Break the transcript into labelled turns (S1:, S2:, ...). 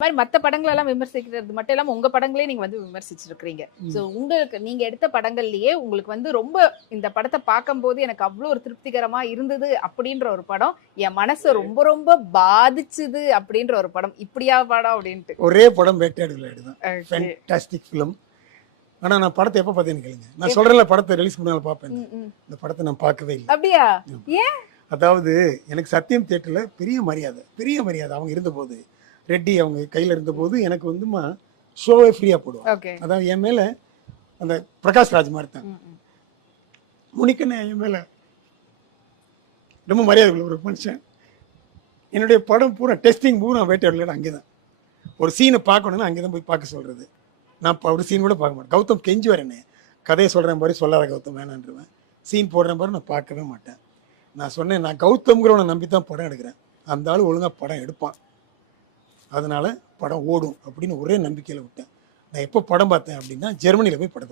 S1: மாதிரி மத்த படங்கள் எல்லாம் விமர்சிக்கிறது மட்டும் இல்லாம உங்க படங்களே நீங்க வந்து விமர்சிச்சிருக்கீங்க
S2: ம்.
S1: சோ உங்களுக்கு நீங்க எடுத்த படங்கள்லயே உங்களுக்கு வந்து ரொம்ப இந்த படத்தை பார்க்கும்போது எனக்கு அவ்வளவு ஒரு திருப்திகரமா இருந்தது அப்படின்ற ஒரு படம் என் மனசை ரொம்ப ரொம்ப பாதிச்சுது அப்படின்ற ஒரு படம். இப்படியா படம் அப்படின்ட்டு.
S2: ஒரே படம் வேட்டையாடு விளையாடு தான்.
S1: Okay.
S2: ஃபேன்டாஸ்டிக் ஃபிலிம் ஆனா நான் படத்தை எப்போ பார்த்தேன்னு கேளுங்க. நான் சொல்றேன்ல படத்தை ரிலீஸ் முன்னால பார்ப்பேன். இந்த படத்தை நான் பார்க்கவே இல்லை.
S1: அப்படியா?
S2: அதாவது எனக்கு சத்தியம் தேட்டரில் பெரிய மரியாதை பெரிய மரியாதை அவங்க இருந்தபோது ரெட்டி அவங்க கையில் இருந்தபோது எனக்கு வந்துமா ஷோவே ஃப்ரீயாக போடுவாங்க. அதாவது என் மேலே அந்த பிரகாஷ் ராஜ் மாதிரி தான். முனிக்கண்ணே என் மேலே ரொம்ப மரியாதை ஒரு மனுஷன். என்னுடைய படம் பூரா டெஸ்டிங் பூரா வேட்டையாடல அங்கே தான் ஒரு சீனை பார்க்கணுன்னா அங்கே தான் போய் பார்க்க சொல்கிறது நான் இப்போ ஒரு சீன் கூட பார்க்க மாட்டேன். கௌதம் கெஞ்சி வரேனே கதையை சொல்கிறேன் பாரு சொல்லாத கௌதம் வேணான்றுவேன். சீன் போடுறேன் பாரு நான் பார்க்கவே மாட்டேன். நான் சொன்னேன் நான் கௌதம்ங்கிறவனை நம்பி தான் படம் எடுக்கிறேன். அந்த ஆள் ஒழுங்காக படம் எடுப்பான். அதனால் படம் ஓடும் அப்படின்னு ஒரே நம்பிக்கையில் விட்டேன். நான் எப்போ படம் பார்த்தேன் அப்படின்னா ஜெர்மனியில் போய் படத்தை